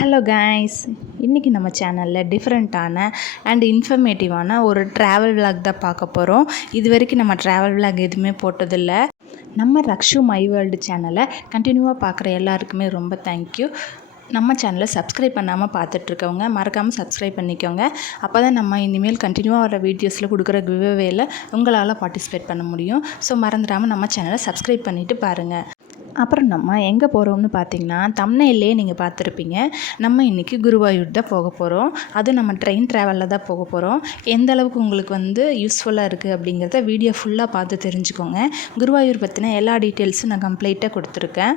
Hello guys இன்றைக்கி நம்ம சேனலில் டிஃப்ரெண்ட்டான அண்ட் இன்ஃபர்மேட்டிவான ஒரு ட்ராவல் விளாக் தான் பார்க்க போகிறோம் இது வரைக்கும் நம்ம ட்ராவல் விளாக் எதுவுமே போட்டதில்லை. நம்ம ரக்ஷு மை வேர்ல்டு சேனலை கண்டினியூவாக பார்க்குற எல்லாருக்குமே ரொம்ப தேங்க்யூ நம்ம சேனலை சப்ஸ்கிரைப் பண்ணாமல் பார்த்துட்ருக்கவங்க மறக்காமல் சப்ஸ்கிரைப் பண்ணிக்கோங்க. அப்போ தான் நம்ம இனிமேல் கண்டினியூவாக வர வீடியோஸில் கொடுக்குற கிவ்வேல உங்களால் பார்ட்டிசிபேட் பண்ண முடியும். ஸோ மறந்துடாமல் நம்ம சேனலை சப்ஸ்கிரைப் பண்ணிவிட்டு பாருங்கள் அப்புறம் நம்ம எங்கே போகிறோம்னு பார்த்தீங்கன்னா தம்னையிலே நீங்கள் பார்த்துருப்பீங்க நம்ம இன்றைக்கி குருவாயூர் தான் போக போகிறோம் அதுவும் நம்ம ட்ரெயின் ட்ராவலில் தான் போக போகிறோம் எந்த அளவுக்கு உங்களுக்கு வந்து யூஸ்ஃபுல்லாக இருக்குது அப்படிங்கிறத வீடியோ ஃபுல்லாக பார்த்து தெரிஞ்சுக்கோங்க. குருவாயூர் பற்றின எல்லா டீட்டெயில்ஸும் நான் கம்ப்ளீட்டாக கொடுத்துருக்கேன்.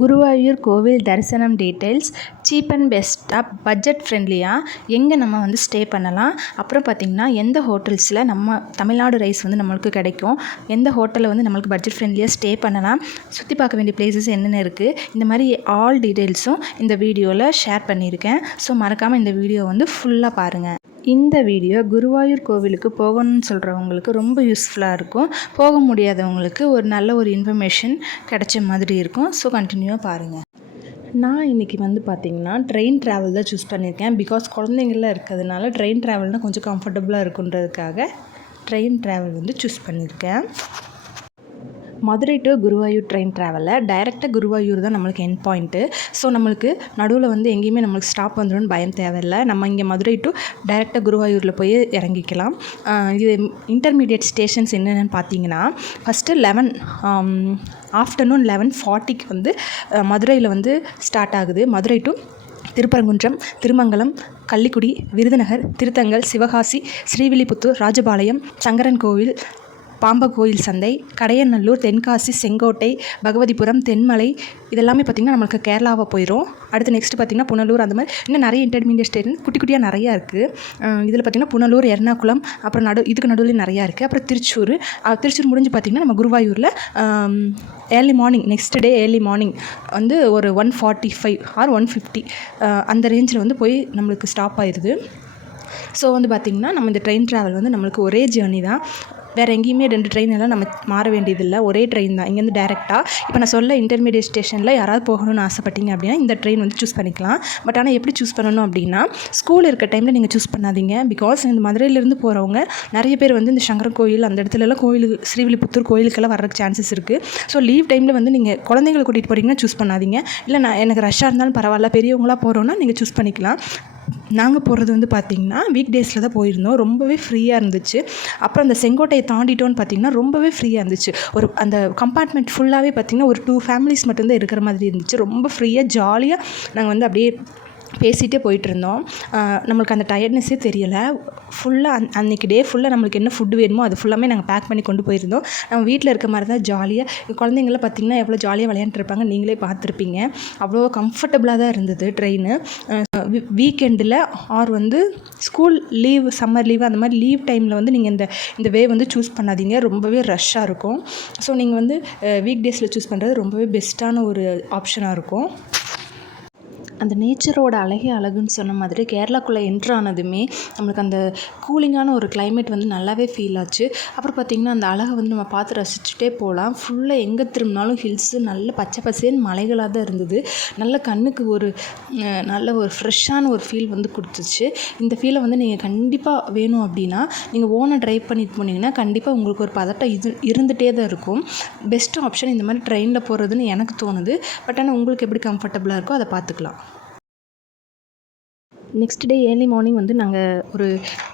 குருவாயூர் கோவில் தரிசனம் டீட்டெயில்ஸ் சீப் அண்ட் பெஸ்ட்டாக பட்ஜெட் ஃப்ரெண்ட்லியாக எங்கே நம்ம வந்து ஸ்டே பண்ணலாம். அப்புறம் பார்த்திங்கன்னா எந்த ஹோட்டல்ஸில் நம்ம தமிழ்நாடு ரைஸ் வந்து நம்மளுக்கு கிடைக்கும். எந்த ஹோட்டலில் வந்து நம்மளுக்கு பட்ஜெட் ஃப்ரெண்ட்லியாக ஸ்டே பண்ணலாம். சுற்றி பார்க்க வேண்டிய பிளேசஸ் என்னென்ன இருக்குது இந்த மாதிரி ஆல் டீட்டெயில்ஸும் இந்த வீடியோவில் ஷேர் பண்ணியிருக்கேன். ஸோ மறக்காமல் இந்த வீடியோ வந்து ஃபுல்லாக பாருங்கள் இந்த வீடியோ குருவாயூர் கோவிலுக்கு போகணும்னு சொல்கிறவங்களுக்கு ரொம்ப யூஸ்ஃபுல்லாக இருக்கும். போக முடியாதவங்களுக்கு ஒரு நல்ல ஒரு இன்ஃபர்மேஷன் கிடைச்ச மாதிரி இருக்கும். ஸோ கண்டினியூவாக பாருங்கள் நான் இன்றைக்கி வந்து பார்த்திங்கன்னா ட்ரெயின் ட்ராவல் தான் சூஸ் பண்ணியிருக்கேன் பிகாஸ் குழந்தைங்களாம் இருக்கிறதுனால ட்ரெயின் ட்ராவல்னால் கொஞ்சம் கம்ஃபர்டபுளாக இருக்குன்றதுக்காக ட்ரெயின் ட்ராவல் வந்து சூஸ் பண்ணியிருக்கேன் மதுரை டு குருவாயூர் ட்ரெயின் ட்ராவலில் டைரெக்டாக குருவாயூர் தான் நம்மளுக்கு என் பாயிண்ட்டு ஸோ நம்மளுக்கு நடுவில் வந்து எங்கேயுமே நம்மளுக்கு ஸ்டாப் வந்துடும் பயம் தேவையில்லை. நம்ம இங்கே மதுரை டு டைரெக்டாக குருவாயூரில் போய் இறங்கிக்கலாம். இது இன்டர்மீடியட் ஸ்டேஷன்ஸ் என்னென்னு பார்த்தீங்கன்னா ஃபஸ்ட்டு லெவன் ஆஃப்டர்நூன் லெவன் ஃபார்ட்டிக்கு வந்து மதுரையில் வந்து ஸ்டார்ட் ஆகுது. மதுரை டு திருப்பரங்குன்றம் திருமங்கலம் கள்ளிக்குடி விருதுநகர் திருத்தங்கல் சிவகாசி ஸ்ரீவில்லிபுத்தூர் ராஜபாளையம் சங்கரன் கோவில் பாம்பகோயில் சந்தை கடையநல்லூர் தென்காசி செங்கோட்டை பகவதிபுரம் தென்மலை இதெல்லாமே பார்த்திங்கன்னா நம்மளுக்கு கேரளாவை போயிடும் அடுத்து நெக்ஸ்ட் பார்த்திங்கன்னா புனலூர் அந்த மாதிரி. இன்னும் நிறைய இன்டர்மீடியட் ஸ்டேட் குட்டி குட்டியாக நிறையா இருக்குது இதில் பார்த்திங்கன்னா புனலூர் எர்ணாகுளம் அப்புறம் நடு இதுக்கு நடுவில் நிறையா இருக்குது அப்புறம் திருச்சூர். திருச்சூர் முடிஞ்சு பார்த்திங்கன்னா நம்ம குருவாயூரில் early morning next day early morning வந்து ஒரு one forty five or one fifty அந்த ரேஞ்சில் வந்து போய் நம்மளுக்கு ஸ்டாப் ஆயிடுது ஸோ வந்து பார்த்திங்கன்னா நம்ம இந்த ட்ரெயின் ட்ராவல் வந்து நம்மளுக்கு ஒரே ஜேர்னி தான். வேறு எங்கேயுமே ரெண்டு ட்ரெயின் எல்லாம் நம்ம மாற வேண்டியதில்லை. ஒரே ட்ரெயின் தான். இங்கேருந்து டேரெக்டாக இப்போ நான் சொல்ல இன்டர்மீடியட் ஸ்டேஷனில் யாராவது போகணும்னு ஆசைப்பட்டீங்க அப்படின்னா இந்த ட்ரெயின் வந்து சூஸ் பண்ணிக்கலாம். பட் ஆனால் எப்படி சூஸ் பண்ணணும் அப்படின்னா ஸ்கூல் இருக்க டைமில் நீங்கள் சூஸ் பண்ணாதீங்க. பிகாஸ் இந்த மதுரையிலேருந்து போகிறவங்க நிறைய பேர் வந்து இந்த சங்கர கோயில் அந்த இடத்துலலாம் கோயில் ஸ்ரீவில்லிபுத்தூர் கோயிலுக்கெல்லாம் வர்றதுக்கு சான்சஸ் இருக்குது ஸோ லீவ் டைமில் வந்து நீங்கள் குழந்தைங்களை கூட்டிகிட்டு போகிறீங்கன்னா சூஸ் பண்ணாதீங்க. இல்லை நான் எனக்கு ரஷ்ஷாக இருந்தாலும் பரவாயில்ல. பெரியவங்களாக போகிறோன்னா நீங்கள் சூஸ் பண்ணிக்கலாம். நாங்கள் போகிறது வந்து பார்த்திங்கன்னா வீக் டேஸில் தான் போயிருந்தோம். ரொம்பவே ஃப்ரீயாக இருந்துச்சு. அப்புறம் அந்த செங்கோட்டையை தாண்டிட்டோன்னு பார்த்திங்கன்னா ரொம்பவே ஃப்ரீயாக இருந்துச்சு. ஒரு அந்த கம்பார்ட்மெண்ட் ஃபுல்லாகவே பார்த்திங்கன்னா ஒரு டூ ஃபேமிலிஸ் மட்டும்தான் இருக்கிற மாதிரி இருந்துச்சு. ரொம்ப ஃப்ரீயாக ஜாலியாக நாங்கள் வந்து அப்படியே பேசிகிட்டே போயிட்டுருந்தோம். நம்மளுக்கு அந்த டயர்ட்னஸ்ஸே தெரியலை. ஃபுல்லாக அன் அன்றைக்கி டே ஃபுல்லாக நம்மளுக்கு என்ன ஃபுட்டு வேணுமோ அது ஃபுல்லாமே நாங்கள் பேக் பண்ணி கொண்டு போயிருந்தோம். நம்ம வீட்டில் இருக்க மாதிரி தான் ஜாலியாக குழந்தைங்களாம் பார்த்திங்கன்னா எவ்வளோ ஜாலியாக விளையாண்டுருப்பாங்க நீங்களே பார்த்துருப்பீங்க அவ்வளோ கம்ஃபர்டபுளாக தான் இருந்தது ட்ரெயின் வீக்கெண்டில் ஆர் வந்து ஸ்கூல் லீவ் சம்மர் லீவ் அந்த மாதிரி லீவ் டைமில் வந்து நீங்கள் இந்த இந்த வே வந்து சூஸ் பண்ணாதீங்க. ரொம்பவே ரஷ்ஷாக இருக்கும். ஸோ நீங்கள் வந்து வீக் டேஸில் சூஸ் பண்ணுறது ரொம்பவே பெஸ்ட்டான ஒரு ஆப்ஷனாக இருக்கும். அந்த நேச்சரோட அழகே அழகுன்னு சொன்ன மாதிரி கேரளாக்குள்ளே என்ட்ரு ஆனதுமே நம்மளுக்கு அந்த கூலிங்கான ஒரு கிளைமேட் வந்து நல்லாவே ஃபீல் ஆச்சு. அப்புறம் பார்த்திங்கன்னா அந்த அழகை வந்து நம்ம பார்த்து ரசிச்சுட்டே போகலாம். ஃபுல்லாக எங்கே திரும்பினாலும் ஹில்ஸு நல்ல பச்சை பசேன்னு மலைகளாக தான் இருந்தது. நல்ல கண்ணுக்கு ஒரு நல்ல ஒரு ஃப்ரெஷ்ஷான ஒரு ஃபீல் வந்து கொடுத்துச்சு. இந்த ஃபீலை வந்து நீங்கள் கண்டிப்பாக வேணும் அப்படின்னா நீங்கள் ஓனாக ட்ரைவ் பண்ணிட்டு போனீங்கன்னா கண்டிப்பாக உங்களுக்கு ஒரு பதட்டம் இது இருந்துகிட்டே தான் இருக்கும். பெஸ்ட் ஆப்ஷன் இந்த மாதிரி ட்ரெயினில் போகிறதுன்னு எனக்கு தோணுது. பட் ஆனால் உங்களுக்கு எப்படி கம்ஃபர்டபுளாக இருக்கோ அதை பார்த்துக்கலாம். நெக்ஸ்ட் டே ஏர்லி மார்னிங் வந்து நாங்கள் ஒரு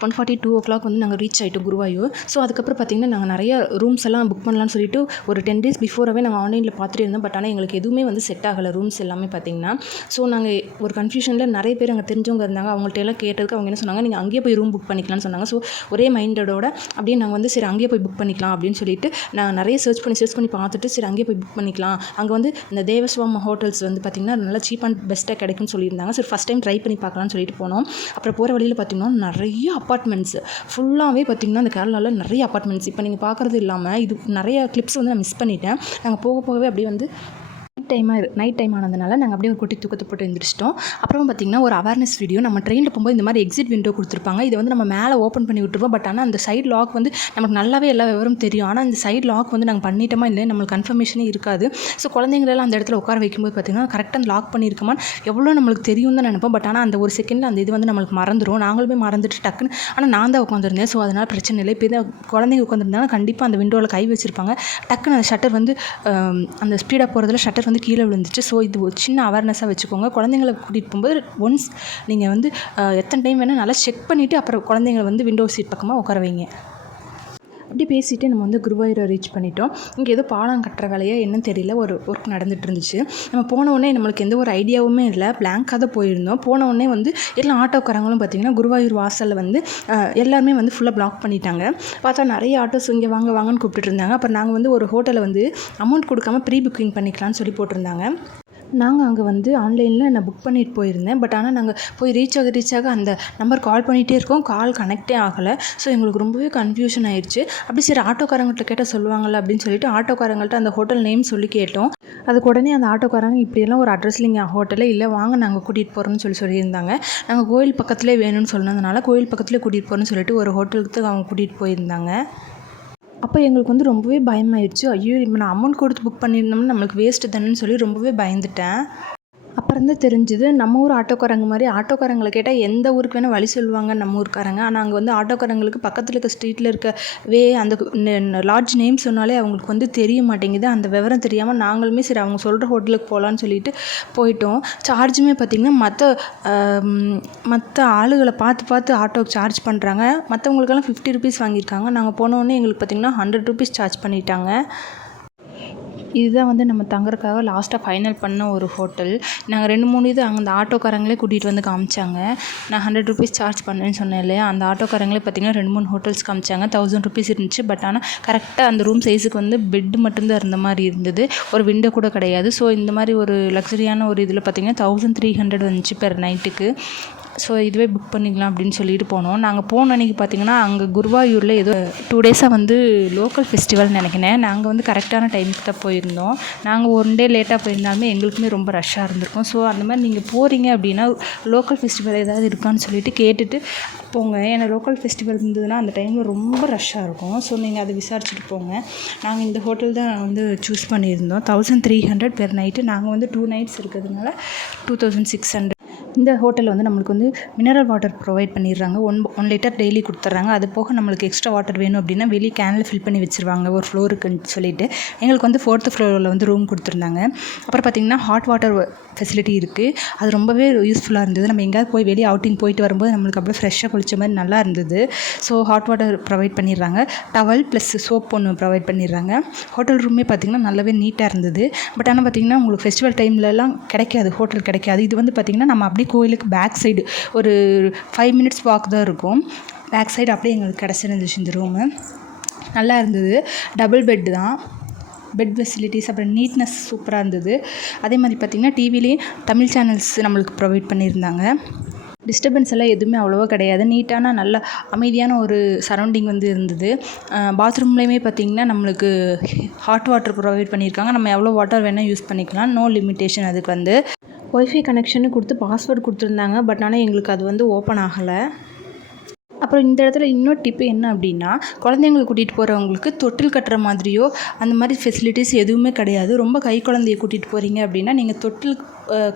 one forty two o'clock வந்து நாங்கள் ரீச் ஆகிட்டோம் குருவாயூர். ஸோ அதுக்கப்புறம் பார்த்திங்கன்னா நாங்கள் நிறைய ரூம்ஸ் எல்லாம் புக் பண்ணலான்னு சொல்லிட்டு ஒரு டென் டேஸ் பிஃபோராகவே நாங்கள் ஆன்லைனில் பார்த்துட்டு இருந்தோம். பட் ஆனால் எங்களுக்கு எதுவுமே வந்து செட் ஆகலை ரூம்ஸ் எல்லாமே பார்த்திங்கன்னா ஸோ நாங்கள் ஒரு கன்ஃபியூஷனில் நிறைய பேர் அங்கே தெரிஞ்சவங்க இருந்தாங்க. அவங்கள்ட்ட எல்லாம் கேட்டதுக்கு அவங்க என்ன சொன்னாங்க நீங்கள் அங்கேயே போய் ரூம் புக் பண்ணிக்கலாம்னு சொன்னாங்க. ஸோ ஒரே மைண்டடோட அப்படியே நாங்கள் வந்து சரி அங்கேயே போய் புக் பண்ணிக்கலாம் அப்படின்னு சொல்லிட்டு நான் நிறைய சர்ச் பண்ணி சர்ச் பண்ணி பார்த்துட்டு சரி அங்கேயே போய் புக் பண்ணிக்கலாம். அங்கே வந்து இந்த தேவஸ்வாம ஹோட்டல்ஸ் வந்து பார்த்திங்கன்னா நல்லா சீப் அண்ட் பெஸ்ட்டாக கிடைக்கும்னு சொல்லியிருந்தாங்க. சரி ஃபஸ்ட் டைம் ட்ரை பண்ணி பார்க்கலாம்னு சொல்லிட்டு போனோம். அப்புறம் போகிற வழியில் பார்த்திங்கன்னா நிறைய அப்பார்ட்மெண்ட்ஸ் ஃபுல்லாகவே பார்த்திங்கன்னா அந்த கேரளாவில் நிறைய அப்பார்ட்மெண்ட்ஸ் இப்போ நீங்கள் பார்க்குறது இல்லாமல் இது நிறைய கிளிப்ஸ் வந்து நான் மிஸ் பண்ணிட்டேன். நாங்கள் போக போகவே அப்படியே வந்து நைட் டைமாக நைட் டைம் ஆனதுனால நாங்கள் அப்படியே ஒரு குட்டி தூக்கத்தை போட்டு எழுந்திரிச்சிட்டோம் அப்புறம் பார்த்திங்கன்னா ஒரு அவேர்னஸ் வீடியோ நம்ம ட்ரெயினில் போகும்போது இந்த மாதிரி எக்ஸிட் விண்டோ கொடுத்துருப்பாங்க. இதை வந்து நம்ம மேலே ஓப்பன் பண்ணி விட்டுருவோம். பட் ஆனால் அந்த சைட் லாக் வந்து நமக்கு நல்லாவே எல்லா விவரம் தெரியும். ஆனால் இந்த சைடு லாக் வந்து நாங்கள் பண்ணிட்டோமா இல்லை நம்மளுக்கு கன்ஃபர்மேஷனே இருக்காது. ஸோ குழந்தைங்களெல்லாம் அந்த இடத்துல உட்கார வைக்கும்போது பார்த்திங்கன்னா கரெக்டாக அந்த லாக் பண்ணியிருக்கோமா எவ்வளோ நம்மளுக்கு தெரியும் தான் நினைப்போம். பட் ஆனால் அந்த ஒரு செகண்டில் அந்த இது வந்து நம்மளுக்கு மறந்துடும் நாங்களுமே மறந்துட்டு டக்குன்னு ஆனால் நான் தான் உட்காந்துருந்தேன் ஸோ அதனால் பிரச்சனை இல்லை. இப்போ தான் குழந்தைங்க உட்காந்துருந்தாங்கன்னா கண்டிப்பாக அந்த விண்டோவில் கை வச்சிருப்பாங்க. டக்குன்னு அந்த ஷட்டர் வந்து அந்த ஸ்பீடாக போகிறதுல ஷட்டர் வந்து கீழே விழுந்துச்சு. ஸோ இது ஒரு சின்ன அவேர்னஸாக வச்சுக்கோங்க. குழந்தைங்கள கூட்டிகிட்டு போகும்போது ஒன்ஸ் நீங்கள் வந்து எத்தனை டைம் வேணால் நல்லா செக் பண்ணிவிட்டு அப்புறம் குழந்தைங்கள வந்து விண்டோ சீட் பக்கமாக உட்கார வைங்க. இப்படி பேசிட்டு நம்ம வந்து குருவாயூரை ரீச் பண்ணிட்டோம். இங்கே ஏதோ பாலம் கட்டுற வேலையா என்னன்னு தெரியல. ஒரு ஒர்க் நடந்துட்டு இருந்துச்சு. நம்ம போன உடனே நம்மளுக்கு எந்த ஒரு ஐடியாவுமே இல்லை. பிளாங்காக தான் போயிருந்தோம். போன உடனே வந்து எல்லா ஆட்டோக்காரங்களும் பார்த்திங்கன்னா குருவாயூர் வாசலில் வந்து எல்லாருமே வந்து ஃபுல்லாக பிளாக் பண்ணிட்டாங்க. பார்த்தா நிறைய ஆட்டோஸ் இங்கே வாங்க வாங்கன்னு கூப்பிட்டுட்டு இருந்தாங்க. அப்புறம் நாங்கள் வந்து ஒரு ஹோட்டலில் வந்து அமௌண்ட் கொடுக்காம ப்ரீ புக்கிங் பண்ணிக்கலாம்னு சொல்லி போட்டிருந்தாங்க. நாங்கள் அங்கே வந்து ஆன்லைனில் நான் புக் பண்ணிட்டு போயிருந்தேன். பட் ஆனால் நாங்கள் போய் ரீச் ஆக ரீச் ஆக அந்த நம்பர் கால் பண்ணிகிட்டே இருக்கோம். கால் கனெக்டே ஆகலை. ஸோ எங்களுக்கு ரொம்பவே கன்ஃபியூஷன் ஆயிடுச்சு அப்படி சரி ஆட்டோக்காரங்கள்ட்ட கேட்டால் சொல்லுவாங்கள்ல அப்படின்னு சொல்லிட்டு ஆட்டோக்காரங்கள்ட்ட அந்த ஹோட்டல் நேம் சொல்லி கேட்டோம். அதுக்கு உடனே அந்த ஆட்டோக்காரங்க இப்படியெல்லாம் ஒரு அட்ரஸ் இல்லைங்க. ஹோட்டலே இல்லை வாங்க நாங்கள் கூட்டிகிட்டு போகிறோம்னு சொல்லி சொல்லியிருந்தாங்க. நாங்கள் கோயில் பக்கத்துலேயே வேணும்னு சொன்னதுனால கோயில் பக்கத்துலேயே கூட்டிகிட்டு போகிறோன்னு சொல்லிட்டு ஒரு ஹோட்டலுக்கு அவங்க கூட்டிகிட்டு போயிருந்தாங்க. அப்போ எங்களுக்கு வந்து ரொம்பவே பயமாயிடுச்சு. ஐயோ இப்போ நான் அமௌண்ட் கொடுத்து புக் பண்ணியிருந்தோம்னா நம்மளுக்கு வேஸ்ட்டு தானேன்னு சொல்லி ரொம்பவே பயந்துட்டேன். அப்புறம் தான் தெரிஞ்சுது நம்ம ஊர் ஆட்டோக்காரங்க மாதிரி ஆட்டோக்காரங்களை கேட்டால் எந்த ஊருக்கு வேணால் வழி சொல்லுவாங்க நம்ம ஊர்க்காரங்க. ஆனால் அங்கே வந்து ஆட்டோக்காரங்களுக்கு பக்கத்தில் இருக்க ஸ்ட்ரீட்டில் இருக்க வே அந்த லார்ஜ் நேம் சொன்னாலே அவங்களுக்கு வந்து தெரிய மாட்டேங்குது. அந்த விவரம் தெரியாமல் நாங்களுமே சரி அவங்க சொல்கிற ஹோட்டலுக்கு போகலான்னு சொல்லிட்டு போயிட்டோம். சார்ஜுமே பார்த்திங்கன்னா மற்ற மற்ற ஆளுகளை பார்த்து பார்த்து ஆட்டோக்கு சார்ஜ் பண்ணுறாங்க மற்றவங்களுக்கெல்லாம் ஃபிஃப்டி ருபீஸ் வாங்கியிருக்காங்க. நாங்கள் போனோடனே எங்களுக்கு பார்த்திங்கன்னா ஹண்ட்ரட் ருபீஸ் சார்ஜ் பண்ணிட்டாங்க. இதுதான் வந்து நம்ம தங்குறதுக்காக லாஸ்ட்டாக ஃபைனல் பண்ண ஒரு ஹோட்டல் நாங்கள் ரெண்டு மூணு இது அங்கே அந்த ஆட்டோக்காரங்களே கூட்டிகிட்டு வந்து காமிச்சாங்க. நான் ஹண்ட்ரட் ருபீஸ் சார்ஜ் பண்ணேன்னு சொன்னேன் இல்லையா? அந்த ஆட்டோக்காரங்களே பார்த்தீங்கன்னா ரெண்டு மூணு ஹோட்டல்ஸ் காமிச்சாங்க. தௌசண்ட் ருபீஸ் இருந்துச்சு. பட் ஆனால் கரெக்டாக அந்த ரூம் சைஸுக்கு வந்து பெட் மட்டும்தான் இருந்த மாதிரி இருந்தது. ஒரு விண்டோ கூட கிடையாது. ஸோ இந்த மாதிரி ஒரு லக்ஸரியான ஒரு இதில் பார்த்தீங்கன்னா தௌசண்ட் த்ரீ ஹண்ட்ரட் வந்துச்சு பெர் நைட்டுக்கு ஸோ இதுவே புக் பண்ணிக்கலாம் அப்படின்னு சொல்லிட்டு போனோம். நாங்கள் போன அன்றைக்கி பார்த்தீங்கன்னா அங்கே குருவாயூரில் ஏதோ டூ டேஸாக வந்து லோக்கல் ஃபெஸ்டிவல்னு நினைக்கிறேன். நாங்கள் வந்து கரெக்டான டைமுக்கு தான் போயிருந்தோம். நாங்கள் ஒன் டே லேட்டாக போயிருந்தாலுமே எங்களுக்குமே ரொம்ப ரஷ்ஷாக இருந்திருக்கும். ஸோ அந்த மாதிரி நீங்கள் போகிறீங்க அப்படின்னா லோக்கல் ஃபெஸ்டிவல் ஏதாவது இருக்கான்னு சொல்லிட்டு கேட்டுட்டு போங்க. ஏன்னா லோக்கல் ஃபெஸ்டிவல் இருந்ததுன்னா அந்த டைமில் ரொம்ப ரஷ்ஷாக இருக்கும். ஸோ நீங்கள் அதை விசாரிச்சுட்டு போங்க. நாங்கள் இந்த ஹோட்டல் தான் வந்து சூஸ் பண்ணியிருந்தோம். Thousand three hundred per night நாங்கள் வந்து டூ நைட்ஸ் இருக்கிறதுனால டூ தௌசண்ட் சிக்ஸ் ஹண்ட்ரட் இந்த ஹோட்டலில் வந்து நம்மளுக்கு வந்து மினரல் வாட்டர் ப்ரொவைட் பண்ணிடுறாங்க. ஒன் ஒன் லிட்டர் டெய்லி கொடுத்துட்றாங்க. அது போக நம்மளுக்கு எக்ஸ்ட்ரா வாட்டர் வேணும் அப்படின்னா வெளியே கேனில் ஃபில் பண்ணி வச்சுருவாங்க. ஒரு ஃப்ளோருக்குன்னு சொல்லிட்டு. எங்களுக்கு வந்து ஃபோர்த்து ஃப்ளோரில் வந்து ரூம் கொடுத்துருந்தாங்க. அப்புறம் பார்த்திங்கன்னா ஹாட் வாட்டர் ஃபெசிலிட்டி இருக்குது அது ரொம்பவே யூஸ்ஃபுல்லாக இருந்தது. நம்ம எங்கேயாவது போய் வெளியே அவுட்டிங் போயிட்டு வரும்போது நம்மளுக்கு அப்படியே ஃப்ரெஷ்ஷாக குளிச்ச மாதிரி நல்லா இருந்தது. ஸோ ஹாட் வாட்டர் ப்ரொவைட் பண்ணிடுறாங்க. டவல் ப்ளஸ் சோப் ஒன்று ப்ரொவைட் பண்ணிடுறாங்க. ஹோட்டல் ரூமே பார்த்திங்கன்னா நல்லாவே நீட்டாக இருந்தது. பட் ஆனால் பார்த்திங்கன்னா உங்களுக்கு ஃபெஸ்டிவல் டைம்லலாம் கிடைக்காது. ஹோட்டல் கிடைக்காது. இது வந்து பார்த்திங்கன்னா நம்ம அப்படியே கோயிலுக்கு பேக் சைடு ஒரு ஃபைவ் மினிட்ஸ் வாக் தான் இருக்கும். பேக் சைடு அப்படியே எங்களுக்கு கிடச்சிருந்துச்சு இந்த ரூமு நல்லா இருந்தது. டபுள் பெட்டு தான். பெட் ஃபெசிலிட்டிஸ் அப்புறம் நீட்னஸ் சூப்பராக இருந்தது. அதே மாதிரி பார்த்திங்கன்னா டிவிலேயே தமிழ் சேனல்ஸ் நம்மளுக்கு ப்ரொவைட் பண்ணியிருந்தாங்க. டிஸ்டர்பன்ஸ் எல்லாம் எதுவுமே அவ்வளோவா கிடையாது. நீட்டான நல்ல அமைதியான ஒரு சரௌண்டிங் வந்து இருந்தது. பாத்ரூம்லேயுமே பார்த்திங்கன்னா நம்மளுக்கு ஹாட் வாட்டர் ப்ரொவைட் பண்ணியிருக்காங்க. நம்ம எவ்வளோ வாட்டர் வேணால் யூஸ் பண்ணிக்கலாம். நோ லிமிட்டேஷன் அதுக்கு வந்து. ஒய்ஃபை கனெக்ஷனு கொடுத்து பாஸ்வேர்டு கொடுத்துருந்தாங்க. பட் ஆனால் எங்களுக்கு அது வந்து ஓப்பன் ஆகலை. அப்புறம் இந்த இடத்துல இன்னொரு டிப்பு என்ன அப்படின்னா குழந்தைங்களை கூட்டிகிட்டு போகிறவங்களுக்கு தொட்டில் கட்டுற மாதிரியோ அந்த மாதிரி ஃபெசிலிட்டிஸ் எதுவுமே கிடையாது. ரொம்ப கை குழந்தைய கூட்டிகிட்டு போகிறீங்க அப்படின்னா நீங்கள் தொட்டில்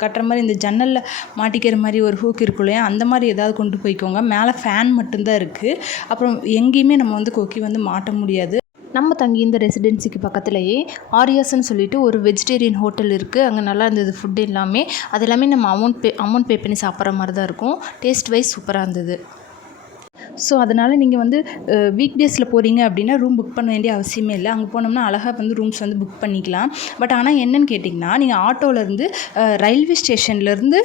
கட்டுற மாதிரி இந்த ஜன்னலில் மாட்டிக்கிற மாதிரி ஒரு ஹூக் இருக்கும் இல்லையா? அந்த மாதிரி ஏதாவது கொண்டு போய்க்கோங்க. மேலே ஃபேன் மட்டும்தான் இருக்குது அப்புறம் எங்கேயுமே நம்ம வந்து கொக்கி வந்து மாட்ட முடியாது. நம்ம தங்கி இந்த ரெசிடென்சிக்கு பக்கத்துலேயே ஆரியாஸ்ன்னு சொல்லிட்டு ஒரு வெஜிடேரியன் ஹோட்டல் இருக்குது அங்கே நல்லா இருந்தது ஃபுட் எல்லாமே. அது எல்லாமே நம்ம அமௌண்ட் பே அமௌண்ட் பே பண்ணி சாப்பிட்ற மாதிரி தான் இருக்கும். டேஸ்ட் வைஸ் சூப்பராக இருந்தது. ஸோ அதனால் நீங்கள் வந்து வீக் டேஸில் போகிறீங்க அப்படின்னா ரூம் புக் பண்ண வேண்டிய அவசியமே இல்லை. அங்கே போனோம்னா அழகாக வந்து ரூம்ஸ் வந்து புக் பண்ணிக்கலாம். பட் ஆனால் என்னன்னு கேட்டிங்கன்னா நீங்கள் ஆட்டோவிலேருந்து ரயில்வே ஸ்டேஷன்லேருந்து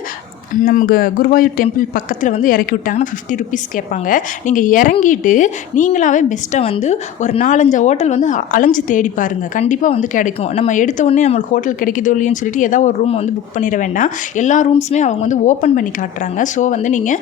நமக்கு குருவாயூர் டெம்பிள் பக்கத்தில் வந்து இறக்கி விட்டாங்கன்னா ஃபிஃப்டி ருபீஸ் கேட்பாங்க. நீங்கள் இறங்கிட்டு நீங்களாகவே பெஸ்ட்டாக வந்து ஒரு நாலஞ்சு ஹோட்டல் வந்து அலைஞ்சு தேடி பாருங்கள் கண்டிப்பாக வந்து கிடைக்கும். நம்ம எடுத்த உடனே நம்மளுக்கு ஹோட்டல் கிடைக்குதோ இல்லையுன்னு சொல்லிட்டு ஏதாவது ஒரு ரூம் வந்து புக் பண்ணிட வேண்டாம். எல்லா ரூம்ஸுமே அவங்க வந்து ஓப்பன் பண்ணி காட்டுறாங்க. ஸோ வந்து நீங்கள்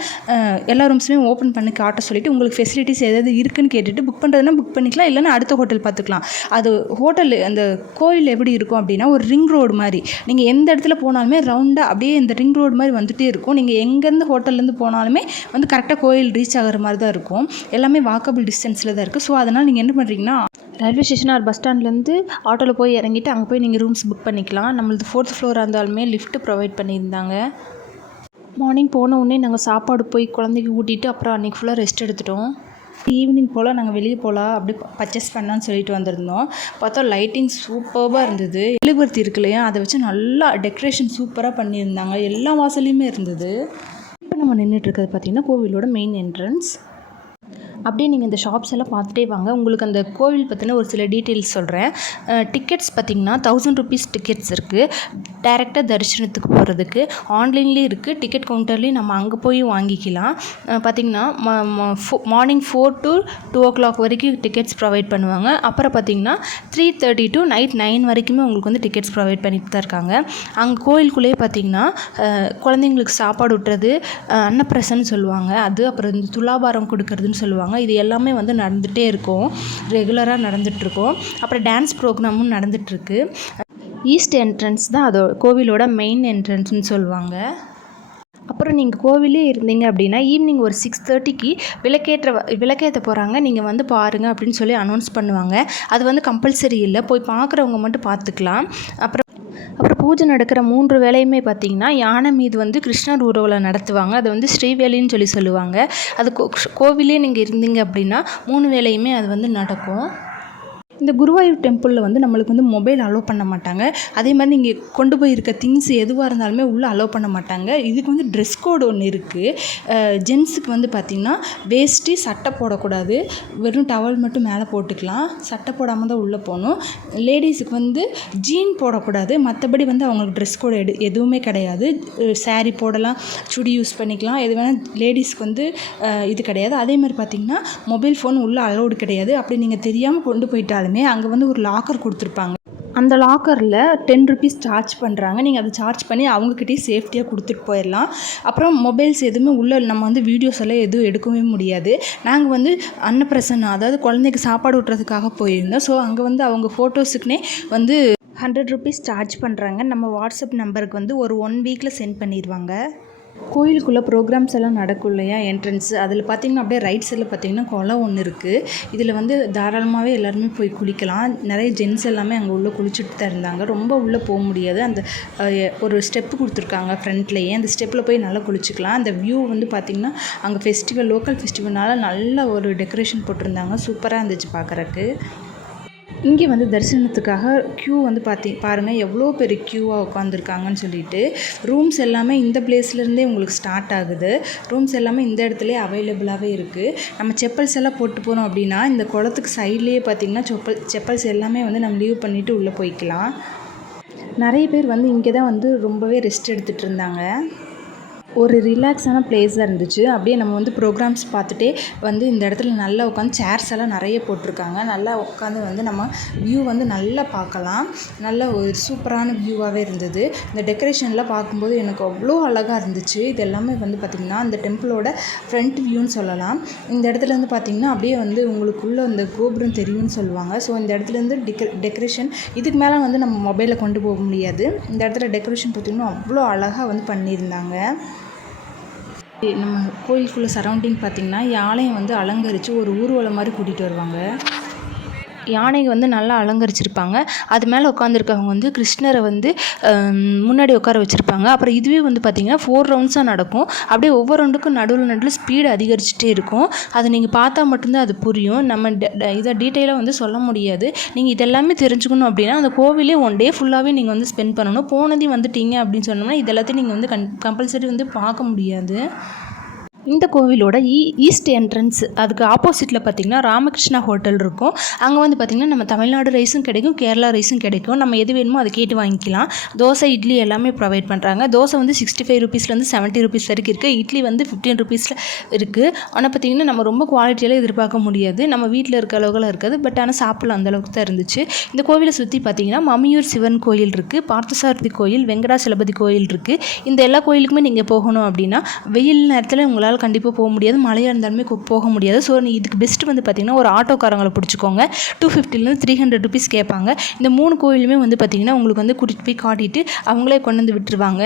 எல்லா ரூம்ஸுமே ஓப்பன் பண்ணி காட்ட சொல்லிட்டு உங்களுக்கு ஃபெசிலிட்டிஸ் எதாவது இருக்குன்னு கேட்டுட்டு புக் பண்ணுறதுனா புக் பண்ணிக்கலாம். இல்லைன்னா அடுத்த ஹோட்டல் பார்த்துக்கலாம். அது ஹோட்டல் அந்த கோயில் எப்படி இருக்கும் அப்படின்னா ஒரு ரிங் ரோடு மாதிரி. நீங்கள் எந்த இடத்துல போனாலுமே ரவுண்டாக அப்படியே இந்த ரிங் ரோடு மாதிரி வந்து வந்துட்டே இருக்கும். நீங்கள் எங்கேருந்து ஹோட்டல்லேருந்து போனாலுமே வந்து கரெக்டாக கோயில் ரீச் ஆகிற மாதிரி தான் இருக்கும். எல்லாமே வாக்கபிள் டிஸ்டன்ஸில் தான் இருக்குது ஸோ அதனால் நீங்கள் என்ன பண்ணுறீங்கன்னா ரயில்வே ஸ்டேஷன் ஆர் பஸ் ஸ்டாண்ட்லேருந்து ஆட்டோவில் போய் இறங்கிட்டு அங்கே போய் நீங்கள் ரூம்ஸ் புக் பண்ணிக்கலாம். நம்மளது ஃபோர்த் ஃப்ளோராக இருந்தாலுமே லிஃப்ட் ப்ரொவைட் பண்ணியிருந்தாங்க. மார்னிங் போன உடனே நாங்கள் சாப்பாடு போய் குழந்தைக்கு ஊட்டிட்டு அப்புறம் அன்றைக்கி ஃபுல்லாக ரெஸ்ட் எடுத்துட்டோம். ஈவினிங் போல் நாங்கள் வெளியே போகலாம் அப்படி பர்ச்சேஸ் பண்ணலான்னு சொல்லிட்டு வந்திருந்தோம். பார்த்தா லைட்டிங் சூப்பராக இருந்தது. மெழுகுவர்த்தி இருக்கு இல்லையா? அதை வச்சு நல்லா டெக்கரேஷன் சூப்பராக பண்ணியிருந்தாங்க. எல்லா வாசலையுமே இருந்தது. இப்போ நம்ம நின்றுட்டு இருக்கிறது பார்த்திங்கன்னா கோவிலோட மெயின் என்ட்ரன்ஸ் அப்படியே நீங்கள் இந்த ஷாப்ஸ் எல்லாம் பார்த்துட்டே வாங்க. உங்களுக்கு அந்த கோவில் பற்றின ஒரு சில டீட்டெயில்ஸ் சொல்கிறேன் டிக்கெட்ஸ் பார்த்திங்கன்னா தௌசண்ட் ருபீஸ் டிக்கெட்ஸ் இருக்குது டேரெக்டாக தரிசனத்துக்கு போகிறதுக்கு ஆன்லைன்லேயும் இருக்குது டிக்கெட் கவுண்டர்லேயும் நம்ம அங்கே போய் வாங்கிக்கலாம். பார்த்திங்கன்னா morning four to two o'clock வரைக்கும் டிக்கெட்ஸ் ப்ரொவைட் பண்ணுவாங்க. அப்புறம் பார்த்திங்கன்னா three thirty to night nine வரைக்குமே உங்களுக்கு வந்து டிக்கெட்ஸ் ப்ரொவைட் பண்ணிட்டு தான் இருக்காங்க. அங்கே கோயிலுக்குள்ளேயே பார்த்திங்கன்னா குழந்தைங்களுக்கு சாப்பாடு விட்டுறது அன்னப்பிரசன்னு சொல்லுவாங்க. அது அப்புறம் இந்த துலாபாரம் கொடுக்கறதுன்னு சொல்லுவாங்க. இது எல்லாமே வந்து நடந்துகிட்டே இருக்கும். ரெகுலராக நடந்துகிட்ருக்கும். அப்புறம் டான்ஸ் ப்ரோக்ராமும் நடந்துகிட்ருக்கு. ஈஸ்ட் என்ட்ரன்ஸ் தான் அதோ கோவிலோட மெயின் என்ட்ரன்ஸ்னு சொல்லுவாங்க. அப்புறம் நீங்கள் கோவிலே இருந்தீங்க அப்படின்னா ஈவினிங் ஒரு சிக்ஸ் தேர்ட்டிக்கு விளக்கேற்ற விளக்கேற்ற போகிறாங்க நீங்கள் வந்து பாருங்கள் அப்படின்னு சொல்லி அனௌன்ஸ் பண்ணுவாங்க. அது வந்து கம்பல்சரி இல்லை. போய் பார்க்குறவங்க மட்டும் பார்த்துக்கலாம். அப்புறம் அப்புறம் பூஜை நடக்கிற மூன்று வேலையுமே பார்த்தீங்கன்னா யானை மீது வந்து கிருஷ்ணர் ஊர்வலம் நடத்துவாங்க. அது வந்து ஸ்ரீவேலின்னு சொல்லி சொல்லுவாங்க. அது கோவிலே நீங்கள் இருந்தீங்க அப்படின்னா மூணு வேலையுமே அது வந்து நடக்கும். இந்த குருவாயூர் டெம்பிளில் வந்து நம்மளுக்கு வந்து மொபைல் அலோவ் பண்ண மாட்டாங்க. அதே மாதிரி நீங்கள் கொண்டு போய் இருக்க திங்ஸ் எதுவாக இருந்தாலுமே உள்ளே அலோவ் பண்ண மாட்டாங்க. இதுக்கு வந்து ட்ரெஸ் கோடு ஒன்று இருக்குது ஜென்ஸுக்கு வந்து பார்த்திங்கன்னா வேஷ்டி சட்டை போடக்கூடாது. வெறும் டவல் மட்டும் மேலே போட்டுக்கலாம். சட்டை போடாமல் தான் உள்ளே போகணும். லேடிஸுக்கு வந்து ஜீன் போடக்கூடாது. மற்றபடி வந்து அவங்களுக்கு ட்ரெஸ் கோடு எடு எதுவுமே கிடையாது. saree போடலாம் சுடி யூஸ் பண்ணிக்கலாம். எது வேணால் லேடிஸ்க்கு வந்து இது கிடையாது. அதே மாதிரி பார்த்திங்கன்னா மொபைல் ஃபோன் உள்ளே அலோடு கிடையாது. அப்படி நீங்கள் தெரியாமல் கொண்டு இருந்தாலுமே அங்கே வந்து ஒரு லாக்கர் கொடுத்துருப்பாங்க. அந்த லாக்கரில் டென் ருபீஸ் சார்ஜ் பண்ணுறாங்க நீங்கள் அதை சார்ஜ் பண்ணி அவங்கக்கிட்டே சேஃப்டியாக கொடுத்துட்டு போயிடலாம். அப்புறம் மொபைல்ஸ் எதுவுமே உள்ளே நம்ம வந்து வீடியோஸ் எல்லாம் எதுவும் எடுக்கவே முடியாது. நாங்கள் வந்து அன்னப்பிரசன் அதாவது குழந்தைக்கு சாப்பாடு ஊட்டுறதுக்காக போயிருந்தோம். ஸோ அங்கே வந்து அவங்க ஃபோட்டோஸுக்குனே வந்து ஹண்ட்ரட் ருபீஸ் சார்ஜ் பண்ணுறாங்க நம்ம வாட்ஸ்அப் நம்பருக்கு வந்து ஒரு ஒன் வீக்கில் சென்ட் பண்ணிடுவாங்க கோயிலுக்குள்ளே ப்ரோக்ராம்ஸ் எல்லாம் நடக்கும் இல்லையா? என்ட்ரன்ஸ் அதில் பார்த்தீங்கன்னா அப்படியே ரைட் சைடில் பார்த்தீங்கன்னா குளம் ஒன்று இருக்குது இதில் வந்து தாராளமாகவே எல்லாருமே போய் குளிக்கலாம். நிறைய ஜென்ஸ் எல்லாமே அங்கே உள்ளே குளிச்சுட்டு தான் இருந்தாங்க. ரொம்ப உள்ளே போக முடியாது. அந்த ஒரு ஸ்டெப்பு கொடுத்துருக்காங்க ஃப்ரண்ட்லேயே அந்த ஸ்டெப்பில் போய் நல்லா குளிச்சுக்கலாம். அந்த வியூ வந்து பார்த்திங்கன்னா அங்கே ஃபெஸ்டிவல் லோக்கல் ஃபெஸ்டிவல்னால நல்ல ஒரு டெக்கரேஷன் போட்டிருந்தாங்க. சூப்பராக இருந்துச்சு பார்க்குறக்கு இங்கே வந்து தரிசனத்துக்காக க்யூ வந்து பார்த்தி பாருங்கள் எவ்வளோ பெரிய க்யூவாக உட்காந்துருக்காங்கன்னு சொல்லிட்டு ரூம்ஸ் எல்லாமே இந்த பிளேஸ்லேருந்தே உங்களுக்கு ஸ்டார்ட் ஆகுது. ரூம்ஸ் எல்லாமே இந்த இடத்துலே அவைலபிளாகவே இருக்குது நம்ம செப்பல்ஸ் எல்லாம் போட்டு போகிறோம் அப்படின்னா இந்த குளத்துக்கு சைட்லேயே பார்த்திங்கன்னா செப்பல் செப்பல்ஸ் எல்லாமே வந்து நம்ம லீவ் பண்ணிவிட்டு உள்ளே போய்க்கலாம். நிறைய பேர் வந்து இங்கே தான் வந்து ரொம்பவே ரெஸ்ட் எடுத்துகிட்டு இருந்தாங்க. ஒரு ரிலாக்ஸான பிளேஸாக இருந்துச்சு. அப்படியே நம்ம வந்து ப்ரோக்ராம்ஸ் பார்த்துட்டே வந்து இந்த இடத்துல நல்லா உட்காந்து சேர்ஸ் எல்லாம் நிறைய போட்டிருக்காங்க. நல்லா உட்காந்து வந்து நம்ம வியூ வந்து நல்லா பார்க்கலாம். நல்ல ஒரு சூப்பரான வியூவாகவே இருந்தது. இந்த டெக்கரேஷன்லாம் பார்க்கும்போது எனக்கு அவ்வளோ அழகாக இருந்துச்சு. இது எல்லாமே வந்து பார்த்திங்கன்னா அந்த டெம்பிளோட ஃப்ரண்ட் வியூன்னு சொல்லலாம். இந்த இடத்துல வந்து பார்த்திங்கன்னா அப்படியே வந்து உங்களுக்குள்ளே அந்த கோபுரம் தெரியும்னு சொல்லுவாங்க. ஸோ இந்த இடத்துல இருந்து டெக்க டெக்கரேஷன் இதுக்கு மேலே வந்து நம்ம மொபைலில் கொண்டு போக முடியாது. இந்த இடத்துல டெக்கரேஷன் பார்த்திங்கன்னா அவ்வளோ அழகாக வந்து பண்ணியிருந்தாங்க. நம்ம கோயிலுக்குள்ள சரௌண்டிங் பார்த்திங்கன்னா யானையை வந்து அலங்கரித்து ஒரு ஊர்வலம் மாதிரி கூட்டிகிட்டு வருவாங்க. யானையை வந்து நல்லா அலங்கரிச்சிருப்பாங்க. அது மேலே உட்காந்துருக்கவங்க வந்து கிருஷ்ணரை வந்து முன்னாடி உட்கார வச்சுருப்பாங்க. அப்புறம் இதுவே வந்து பார்த்திங்கன்னா ஃபோர் ரவுண்ட்ஸாக நடக்கும். அப்படியே ஒவ்வொரு ரவுண்டுக்கும் நடுவில் நடுவில் ஸ்பீடு அதிகரிச்சுட்டே இருக்கும். அது நீங்கள் பார்த்தா மட்டும்தான் அது புரியும். நம்ம ட- இதை டீட்டெயிலாக வந்து சொல்ல முடியாது. நீங்கள் இதெல்லாமே தெரிஞ்சுக்கணும் அப்படின்னா அந்த கோவிலே ஒன் டே ஃபுல்லாகவே நீங்கள் வந்து ஸ்பெண்ட் பண்ணணும். போனதையும் வந்துட்டீங்க அப்படின்னு சொன்னோம்னா இது எல்லாத்தையும் நீங்கள் வந்து கன் கம்பல்சரி வந்து பார்க்க முடியாது. இந்த கோவிலோட ஈ ஈஸ்ட் என்ட்ரன்ஸ் அதுக்கு ஆப்போசிட்டில் பார்த்தீங்கன்னா ராமகிருஷ்ணா ஹோட்டல் இருக்கும். அங்கே வந்து பார்த்திங்கன்னா நம்ம தமிழ்நாடு ரைஸும் கிடைக்கும் கேரளா ரைஸும் கிடைக்கும். நம்ம எது வேணுமோ அதை கேட்டு வாங்கிக்கலாம். தோசை இட்லி எல்லாமே ப்ரொவைட் பண்ணுறாங்க தோசை வந்து சிக்ஸ்டி ஃபைவ் ருபீஸ்லேருந்து செவன்ட்டி ருபீஸ் வரைக்கும் இருக்குது இட்லி வந்து ஃபிஃப்டீன் ருபீஸில் இருக்குது ஆனால் பார்த்திங்கன்னா நம்ம ரொம்ப குவாலிட்டியெல்லாம் எதிர்பார்க்க முடியாது. நம்ம வீட்டில் இருக்க அளவுக்குலாம் இருக்காது. பட் ஆனால் சாப்பிடலாம் அந்த அளவுக்கு தான் இருந்துச்சு. இந்த கோவிலை சுற்றி பார்த்திங்கன்னா மமியூர் சிவன் கோயில் இருக்குது பார்த்தசாரதி கோயில் வெங்கடாசலபதி கோயில் இருக்குது இந்த எல்லா கோயிலுக்குமே நீங்கள் போகணும் அப்படின்னா வெயில் நேரத்தில் உங்களால் கண்டிப்பாக போக முடியாது. மழையாக இருந்தாலுமே போக முடியாது. ஸோ நீ இதுக்கு பெஸ்ட்டு வந்து பார்த்திங்கன்னா ஒரு ஆட்டோக்காரங்களை பிடிச்சிக்கோங்க. டூ ஃபிஃப்டிலேருந்து த்ரீ ஹண்ட்ரட் ருபீஸ் கேட்பாங்க இந்த மூணு கோயிலுமே வந்து பார்த்திங்கன்னா உங்களுக்கு வந்து கூட்டிகிட்டு போய் காட்டிட்டு அவங்களே கொண்டு வந்து விட்டுருவாங்க.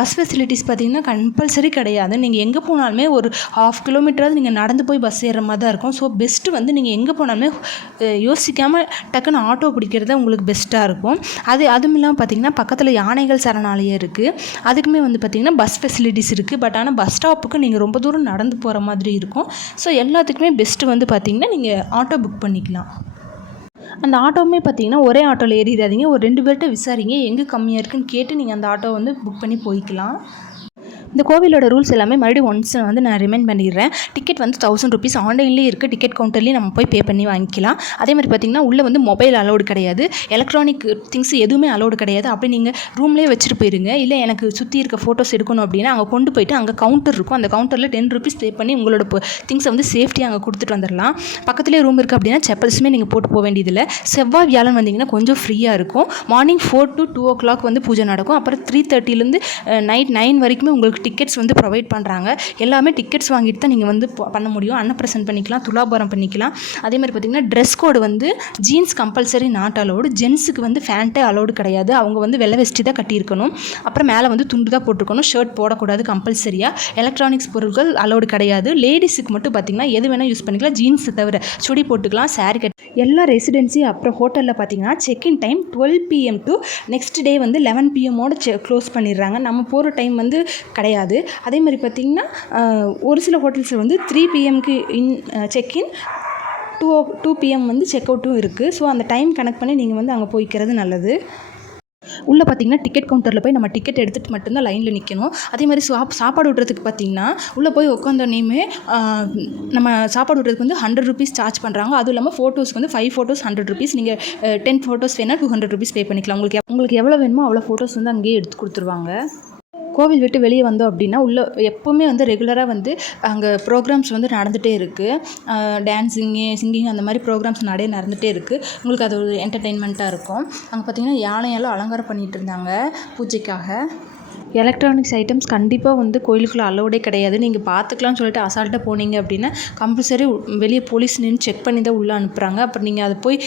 பஸ் ஃபெசிலிட்டிஸ் பார்த்திங்கன்னா கம்பல்சரி கிடையாது. நீங்கள் எங்கே போனாலுமே ஒரு ஹாஃப் கிலோமீட்டராவது நீங்கள் நடந்து போய் பஸ் ஏறுற மாதிரி தான் இருக்கும். ஸோ பெஸ்ட்டு வந்து நீங்கள் எங்கே போனாலுமே யோசிக்காமல் டக்குன்னு ஆட்டோ பிடிக்கிறது உங்களுக்கு பெஸ்ட்டாக இருக்கும். அது அதுவும் இல்லாமல் பார்த்திங்கன்னா பக்கத்தில் யானைகள் சரணாலயம் இருக்குது அதுக்குமே வந்து பார்த்திங்கன்னா பஸ் ஃபெசிலிட்டிஸ் இருக்குது பட் ஆனால் பஸ் ஸ்டாப்புக்கு நீங்கள் ரொம்ப தூரம் நடந்து போகிற மாதிரி இருக்கும். ஸோ எல்லாத்துக்குமே பெஸ்ட்டு வந்து பார்த்திங்கன்னா நீங்கள் ஆட்டோ புக் பண்ணிக்கலாம். அந்த ஆட்டோவுமே பார்த்தீங்கன்னா ஒரே ஆட்டோவில் ஏறிடாதீங்க. ஒரு ரெண்டு பேர்கிட்ட விசாரிங்க. எங்கே கம்மியாக இருக்குன்னு கேட்டு நீங்கள் அந்த ஆட்டோ வந்து புக் பண்ணி போய்க்கலாம். இந்த கோவிலோட ரூல்ஸ் எல்லாமே மறுபடியும் ஒன்ஸ் வந்து நான் ரிமைண்ட் பண்ணிடுறேன். டிக்கெட் வந்து தௌசண்ட் ருபீஸ் ஆன்லைன்லேயே இருக்குது டிக்கெட் கவுண்டர்லேயும் நம்ம போய் பே பண்ணி வாங்கிக்கலாம். அதே மாதிரி பார்த்திங்கன்னா உள்ளே வந்து மொபைல் அலோடு கிடையாது. எலக்ட்ரானிக் திங்ஸ் எதுவுமே அலோடு கிடையாது. அப்படி நீங்கள் ரூம்லேயே வச்சுட்டு போயிருங்க. இல்லை எனக்கு சுற்றி இருக்க ஃபோட்டோஸ் எடுக்கணும் அப்படின்னா அங்கே கொண்டு போயிட்டு அங்கே கவுண்டர் இருக்கும். அந்த கவுண்டரில் டென் ருபீஸ் பே பண்ணி உங்களோட திங்ஸை வந்து சேஃப்டியாக அங்கே கொடுத்துட்டு வந்துடலாம் பக்கத்துலேயே ரூம் இருக்குது அப்படின்னா செப்பல்ஸுமே நீங்கள் போட்டு போக வேண்டியதில்லை. செவ்வாய் வியாழன் வந்தீங்கன்னா கொஞ்சம் ஃப்ரீயாக இருக்கும். Morning four to two o'clock வந்து பூஜை நடக்கும். அப்புறம் த்ரீ தேர்ட்டிலேருந்து நைட் நைன் வரைக்குமே உங்களுக்கு டிக்கெட்ஸ் வந்து ப்ரொவைட் பண்ணுறாங்க எல்லாமே டிக்கெட்ஸ் வாங்கிட்டு தான் நீங்கள் வந்து ப- பண்ண முடியும். அன்னப்பிரசன் பண்ணிக்கலாம் துலாபாரம் பண்ணிக்கலாம். அதே மாதிரி பார்த்திங்கன்னா ட்ரெஸ் கோடு வந்து ஜீன்ஸ் கம்பல்சரி நாட் அலோடு ஜென்ஸுக்கு வந்து ஃபேண்ட்டே அலோடு கிடையாது. அவங்க வந்து வெள்ளை வெஸ்ட்டு தான் கட்டியிருக்கணும். அப்புறம் மேலே வந்து துண்டு தான் போட்டிருக்கணும். ஷர்ட் போடக்கூடாது கம்பல்சரியாக எலக்ட்ரானிக்ஸ் பொருட்கள் அலோடு கிடையாது. லேடிஸுக்கு மட்டும் பார்த்திங்கன்னா எது வேணால் யூஸ் பண்ணிக்கலாம். ஜீன்ஸ் தவிர சுடி போட்டுக்கலாம் சாரி கட்டி எல்லா ரெசிடென்சி அப்புறம் ஹோட்டலில் பார்த்தீங்கன்னா check in time twelve PM to next day வந்து லெவன் பிஎம்மோட செ க்ளோஸ் பண்ணிடுறாங்க. நம்ம போகிற டைம் வந்து கிடையாது. அதே மாதிரி பார்த்திங்கன்னா ஒரு சில ஹோட்டல்ஸில் வந்து three பிஎம்க்கு in check in two two PM வந்து செக் அவுட்டும் இருக்குது ஸோ அந்த டைம் கனெக்ட் பண்ணி நீங்கள் வந்து அங்கே போய்க்கிறது நல்லது. உள்ளே பார்த்தீங்கன்னா டிக்கெட் கவுண்டரில் போய் நம்ம டிக்கெட் எடுத்துகிட்டு மட்டும்தான் லைனில் நிற்கணும் அதே மாதிரி சாப் சாப்பாடு விட்றதுக்கு பார்த்தீங்கன்னா உள்ளே போய் உட்காந்தோடனேயுமே நம்ம சாப்பாடு விட்றதுக்கு வந்து ஹண்ட்ரட் ருபீஸ் சார்ஜ் பண்ணுறாங்க அதுவும் இல்லாமல் ஃபோட்டோஸ்க்கு வந்து ஃபைவ் ஃபோட்டோஸ் ஹண்ட்ரட் ருபீஸ் நீங்கள் டென் ஃபோட்டோஸ் வேணால் டூ ஹண்ட்ரட் ருபீஸ் பே பண்ணிக்கலாம். உங்களுக்கு உங்களுக்கு எவ்வளோ வேணுமோ அவ்வளோ ஃபோட்டோஸ் வந்து அங்கேயே எடுத்து கொடுத்துருவாங்க. கோவில் விட்டு வெளியே வந்தோம் அப்படின்னா உள்ளே எப்போவுமே வந்து ரெகுலராக வந்து அங்கே ப்ரோக்ராம்ஸ் வந்து நடந்துகிட்டே இருக்குது டான்ஸிங்கு சிங்கிங் அந்த மாதிரி ப்ரோக்ராம்ஸ் நிறைய நடந்துகிட்டே இருக்குது உங்களுக்கு அது ஒரு என்டர்டெயின்மெண்ட்டாக இருக்கும். அங்கே பார்த்தீங்கன்னா யானையெல்லாம் அலங்காரம் பண்ணிகிட்டு இருந்தாங்க பூஜைக்காக. எலக்ட்ரானிக்ஸ் ஐட்டம்ஸ் கண்டிப்பாக வந்து கோயிலுக்குள்ளே அலோடே கிடையாது. நீங்கள் பார்த்துக்கலாம்னு சொல்லிட்டு அசால்ட்டாக போனீங்க அப்படின்னா கம்பல்சரி வெளியே போலீஸ் நின்று செக் பண்ணி தான் உள்ளே அனுப்புகிறாங்க அப்புறம் நீங்கள் அதை போய்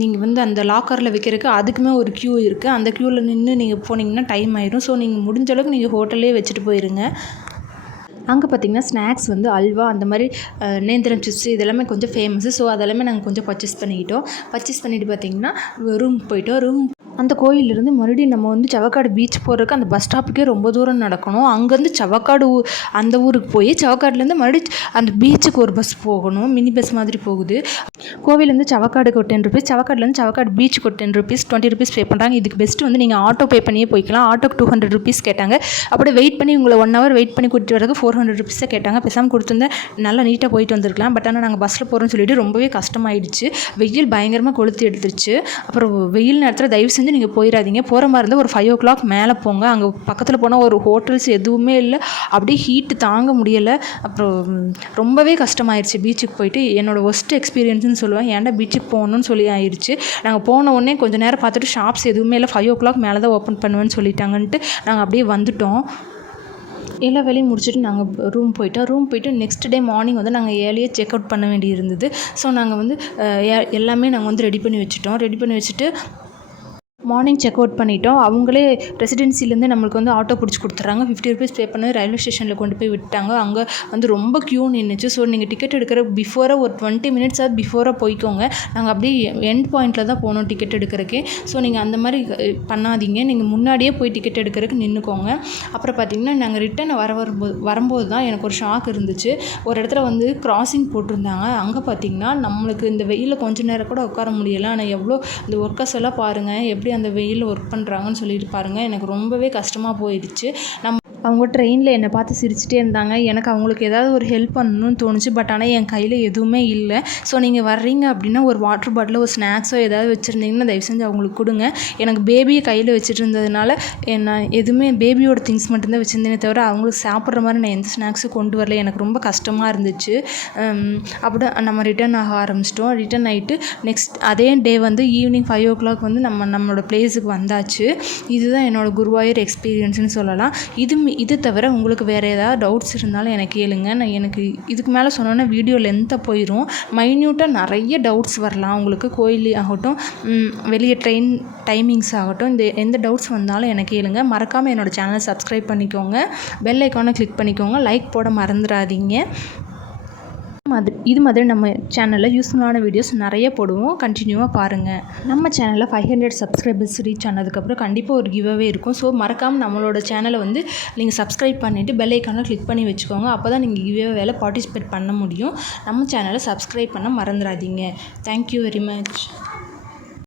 நீங்கள் வந்து அந்த லாக்கரில் வைக்கிறதுக்கு அதுக்குமே ஒரு க்யூ இருக்குது அந்த க்யூவில் நின்று நீங்கள் போனீங்கன்னா டைம் ஆயிடும். ஸோ நீங்கள் முடிஞ்ச அளவுக்கு நீங்கள் ஹோட்டல்லே வச்சுட்டு போயிருங்க. அங்கே பார்த்தீங்கன்னா ஸ்நாக்ஸ் வந்து அல்வா அந்த மாதிரி நேந்திரம் சிப்ஸ் இதெல்லாமே கொஞ்சம் ஃபேமஸ்ஸு ஸோ அதெல்லாமே நாங்கள் கொஞ்சம் பர்ச்சேஸ் பண்ணிக்கிட்டோம். பர்ச்சேஸ் பண்ணிவிட்டு பார்த்தீங்கன்னா ரூம் போயிட்டோம். ரூம் அந்த கோயிலிருந்து மறுபடியும் நம்ம வந்து சவக்காடு பீச் போகிறதுக்கு அந்த பஸ் ஸ்டாப்புக்கே ரொம்ப தூரம் நடக்கணும். அங்கேருந்து சவக்காடு ஊ- அந்த ஊருக்கு போய் சவக்காடுலேருந்து மறுபடியும் அந்த பீச்சுக்கு ஒரு பஸ் போகணும். மினி பஸ் மாதிரி போகுது. கோவிலேருந்து சவக்காடுக்கு ஒரு டென் ருபீஸ் சவக்காடுலேருந்து சவக்காடு பீச்சுக்கு ஒரு ten rupees twenty rupees pay பண்ணுறாங்க இதுக்கு பெஸ்ட்டு வந்து நீங்கள் ஆட்டோ பே பண்ணியே போய்க்கலாம். ஆட்டோக்கு டூ ஹண்ட்ரட் ருபீஸ் கேட்டாங்க. அப்படியே வெயிட் பண்ணி உங்களை ஒன் ஹவர் வெயிட் பண்ணி கூட்டிட்டு வரதுக்கு ஃபோர் ஹண்ட்ரட் ருபீஸை கேட்டாங்க. பேசாமல் கொடுத்துருந்தேன். நல்லா நீட்டாக போயிட்டு வந்திருக்கலாம். பட் ஆனால் நாங்கள் பஸ்ஸில் போகிறோம்னு சொல்லிட்டு ரொம்பவே கஷ்டமாயிடுச்சு. வெயில் பயங்கரமாக கொளுத்து எடுத்துருச்சு. அப்புறம் வெயில் நேரத்தில் தயவு செஞ்சு நீங்கள் போயிடாதீங்க போகிற மாதிரி இருந்தால் ஒரு ஃபைவ் ஓ கிளாக் மேலே போங்க. அங்கே பக்கத்தில் போனால் ஒரு ஹோட்டல்ஸ் எதுவுமே இல்லை. அப்படியே ஹீட்டு தாங்க முடியலை. அப்புறம் ரொம்பவே கஷ்டமாயிருச்சு. பீச்சுக்கு போயிட்டு என்னோடய ஒஸ்ட் எக்ஸ்பீரியன்ஸ்னு சொல்லுவேன். ஏன்டா பீச்சுக்கு போகணும்னு சொல்லி ஆயிடுச்சு நாங்கள் போன உடனே கொஞ்ச நேரம் பார்த்துட்டு ஷாப்ஸ் எதுவுமே இல்லை. ஃபைவ் ஓ கிளாக் மேலே தான் ஓப்பன் பண்ணுவேன்னு சொல்லிட்டாங்கன்ட்டு நாங்கள் அப்படியே வந்துட்டோம். எல்லா வேலையும் முடிச்சுட்டு நாங்கள் ரூம் போயிட்டோம். ரூம் போயிட்டு நெக்ஸ்ட் டே மார்னிங் வந்து நாங்கள் ஏர்லியே செக் அவுட் பண்ண வேண்டி இருந்தது ஸோ நாங்கள் வந்து எல்லாமே நாங்கள் வந்து ரெடி பண்ணி வச்சுட்டோம். ரெடி பண்ணி வச்சுட்டு மார்னிங் செக் அவுட் பண்ணிட்டோம். அவங்களே ரெசிடென்சிலேருந்து நம்மளுக்கு வந்து ஆட்டோ பிடிச்சி கொடுத்துட்றாங்க. ஃபிஃப்டி ருபீஸ் பே பண்ணி ரயில்வே ஸ்டேஷனில் கொண்டு போய் விட்டாங்க. அங்கே வந்து ரொம்ப க்யூ நின்றுச்சு ஸோ நீங்கள் டிக்கெட் எடுக்கிற பிஃபோராக ஒரு டுவெண்ட்டி மினிட்ஸ் பிஃபோராக போய்க்கோங்க. நாங்கள் அப்படியே எண்ட் பாயிண்ட்டில் தான் போனோம் டிக்கெட் எடுக்கிறக்கு ஸோ நீங்கள் அந்த மாதிரி பண்ணாதீங்க. நீங்கள் முன்னாடியே போய் டிக்கெட் எடுக்கிறதுக்கு நின்றுக்கோங்க அப்புறம் பார்த்தீங்கன்னா நாங்கள் ரிட்டன் வர வரும்போது வரும்போது தான் எனக்கு ஒரு ஷாக் இருந்துச்சு. ஒரு இடத்துல வந்து கிராசிங் போட்டிருந்தாங்க. அங்கே பார்த்தீங்கன்னா நம்மளுக்கு இந்த வெயிலில் கொஞ்ச நேரம் கூட உட்கார முடியல. ஆனால் எவ்வளோ இந்த ஒர்க்கர்ஸ் எல்லாம் பாருங்கள் எப்படி அந்த வெயிலில் ஒர்க் பண்ணுறாங்கன்னு சொல்லிட்டு பாருங்கள் எனக்கு ரொம்பவே கஷ்டமாக போயிடுச்சு. நம்ம அவங்க ட்ரெயினில் என்னை பார்த்து சிரிச்சிட்டே இருந்தாங்க. எனக்கு அவங்களுக்கு ஏதாவது ஒரு ஹெல்ப் பண்ணணும்னு தோணுச்சு. பட் ஆனால் என் கையில் எதுவுமே இல்லை. ஸோ நீங்கள் வர்றீங்க அப்படின்னா ஒரு வாட்டர் பாட்டிலோ ஒரு ஸ்நாக்ஸோ ஏதாவது வச்சுருந்தீங்கன்னா தயவு செஞ்சு அவங்களுக்கு கொடுங்க. எனக்கு பேபியை கையில் வச்சுட்டு இருந்ததுனால நான் எதுவுமே பேபியோட திங்ஸ் மட்டும்தான் வச்சுருந்தேனே தவிர அவங்களுக்கு சாப்பிட்ற மாதிரி நான் எந்த ஸ்நாக்ஸும் கொண்டு வரல. எனக்கு ரொம்ப கஷ்டமாக இருந்துச்சு. அப்படி நம்ம ரிட்டர்ன் ஆக ஆரம்பிச்சிட்டோம். ரிட்டர்ன் ஆகிட்டு நெக்ஸ்ட் அதே டே வந்து ஈவினிங் ஃபைவ் ஓ கிளாக் வந்து நம்ம நம்மளோட பிளேஸுக்கு வந்தாச்சு. இதுதான் என்னோடய குருவாயூர் எக்ஸ்பீரியன்ஸ்னு சொல்லலாம். இது இது தவிர உங்களுக்கு வேறு ஏதாவது டவுட்ஸ் இருந்தாலும் எனக்கு கேளுங்க. நான் எனக்கு இதுக்கு மேலே சொன்னோன்னா வீடியோ லென்த்தாக போயிடும் மைன்யூட்டாக நிறைய டவுட்ஸ் வரலாம் உங்களுக்கு. கோயில் ஆகட்டும் வெளியே ட்ரெயின் டைமிங்ஸ் ஆகட்டும் இந்த எந்த டவுட்ஸ் வந்தாலும் எனக்கு கேளுங்க. மறக்காமல் என்னோடய சேனலை சப்ஸ்கிரைப் பண்ணிக்கோங்க. பெல் ஐக்கானை கிளிக் பண்ணிக்கோங்க. லைக் போட மறந்துடாதீங்க. மாதிரி இது மாதிரி நம்ம சேனலில் யூஸ்ஃபுல்லான வீடியோஸ் நிறைய போடுவோம். கண்டினியூவாக பாருங்கள் நம்ம சேனலில் ஃபைவ் ஹண்ட்ரட் சப்ஸ்கிரைபர்ஸ் ரீச் ஆனதுக்கப்புறம் கண்டிப்பாக ஒரு கிவ்அவே இருக்கும். ஸோ மறக்காமல் நம்மளோட சேனலை வந்து நீங்கள் சப்ஸ்கிரைப் பண்ணிவிட்டு பெல் ஐக்கானில் கிளிக் பண்ணி வச்சுக்கோங்க. அப்போ தான் நீங்கள் கிவ்அவே வேலை பார்ட்டிசிபேட் பண்ண முடியும். நம்ம சேனலை சப்ஸ்கிரைப் பண்ண மறந்துடாதீங்க. Thank you very much